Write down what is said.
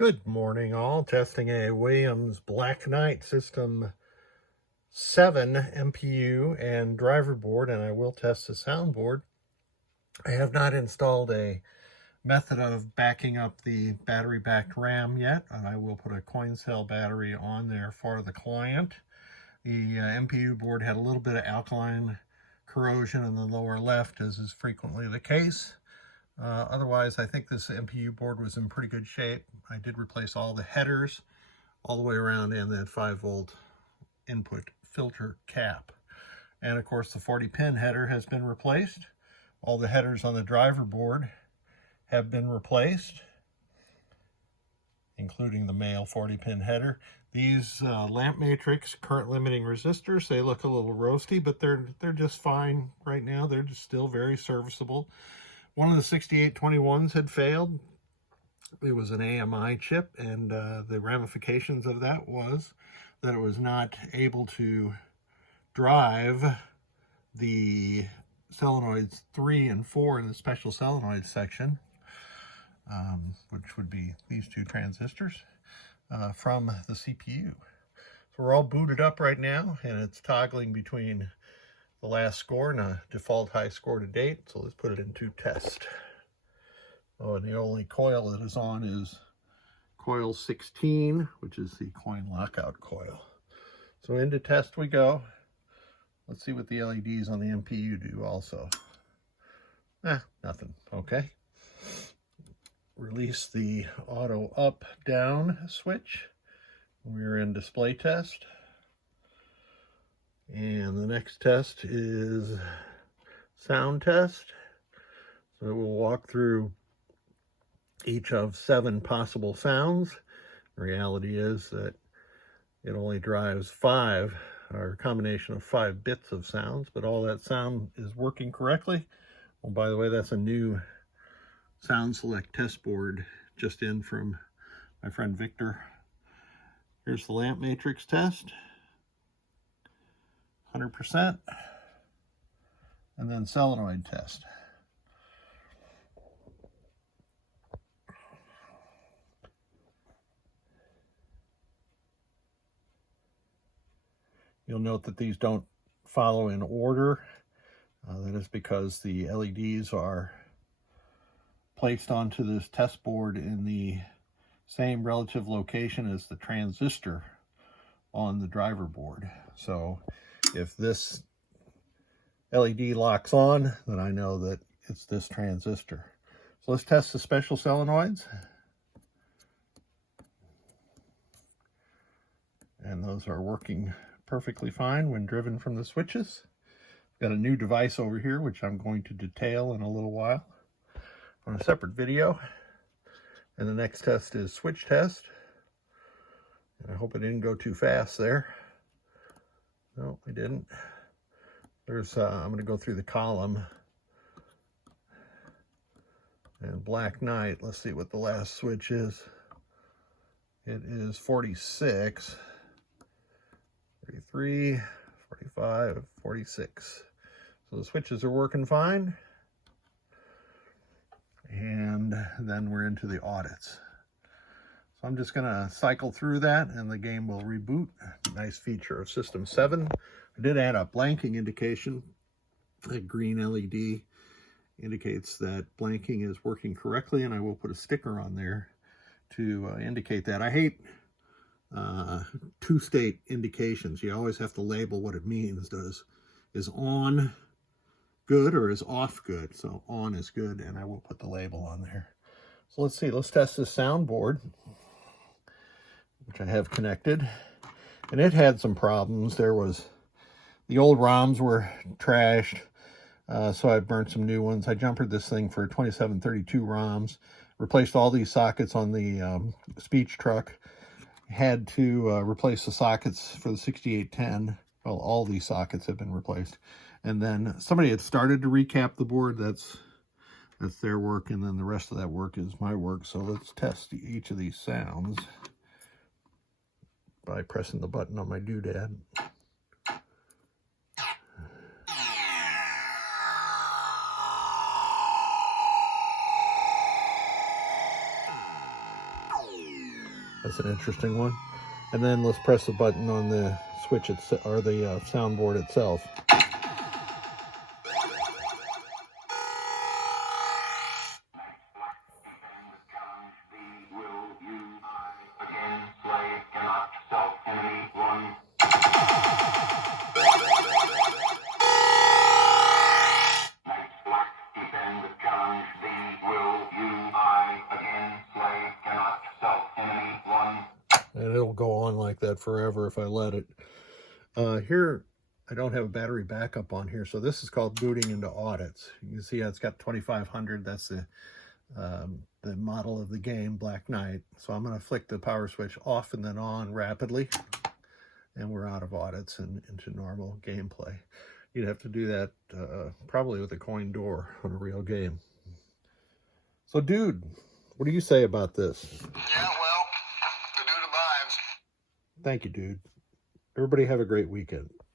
Good morning, all. Testing a Williams Black Knight System 7 MPU and driver board, and I will test the soundboard. I have not installed a method of backing up the battery-backed RAM yet, and I will put a coin cell battery on there for the client. The MPU board had a little bit of alkaline corrosion in the lower left, as is frequently the case. Otherwise, I think this MPU board was in pretty good shape. I did replace all the headers all the way around and that 5-volt input filter cap. And of course, the 40-pin header has been replaced. All the headers on the driver board have been replaced, including the male 40-pin header. These lamp matrix current limiting resistors, they look a little roasty, but they're just fine right now. They're just still very serviceable. One of the 6821s had failed. It was an AMI chip, and the ramifications of that was that it was not able to drive the solenoids 3 and 4 in the special solenoid section, which would be these two transistors, from the CPU. So we're all booted up right now, and it's toggling between the last score and a default high score to date. So let's put it into test. Oh, and the only coil that is on is coil 16, which is the coin lockout coil. So into test we go. Let's see what the LEDs on the MPU do also. Nothing. Okay. Release the auto up down switch. We're in display test. And the next test is sound test. So we'll walk through each of 7 possible sounds. The reality is that it only drives 5, or a combination of 5 bits of sounds, but all that sound is working correctly. Oh, by the way, that's a new Sound Select test board just in from my friend Victor. Here's the lamp matrix test. 100%, and then solenoid test. You'll note that these don't follow in order. That is because the LEDs are placed onto this test board in the same relative location as the transistor on the driver board. So if this LED locks on, then I know that it's this transistor. So let's test the special solenoids. And those are working perfectly fine when driven from the switches. I've got a new device over here, which I'm going to detail in a little while on a separate video. And the next test is switch test. And I hope I didn't go too fast there. No, I didn't. There's, I'm going to go through the column. And Black Knight, let's see what the last switch is. It is 46, 33, 45, 46. So the switches are working fine. And then we're into the audits. So I'm just going to cycle through that and the game will reboot. Nice feature of System 7. I did add a blanking indication. The green LED indicates that blanking is working correctly, and I will put a sticker on there to indicate that. I hate two-state indications. You always have to label what it means. Is on good or is off good? So on is good, and I will put the label on there. So let's see. Let's test this soundboard, which I have connected, and it had some problems. The old ROMs were trashed, so I burnt some new ones. I jumpered this thing for 2732 ROMs, replaced all these sockets on the speech truck, had to replace the sockets for the 6810. Well, all these sockets have been replaced. And then somebody had started to recap the board. That's their work, and then the rest of that work is my work. So let's test each of these sounds by pressing the button on my doodad. That's an interesting one. And then let's press the button on the switch or the soundboard itself. And it'll go on like that forever if I let it. Here, I don't have a battery backup on here, so this is called booting into audits. You can see it's got 2500. That's the model of the game, Black Knight. So I'm going to flick the power switch off and then on rapidly, and we're out of audits and into normal gameplay. You'd have to do that probably with a coin door on a real game. So, dude, what do you say about this? Yeah, well, the dude abides. Thank you, dude. Everybody have a great weekend.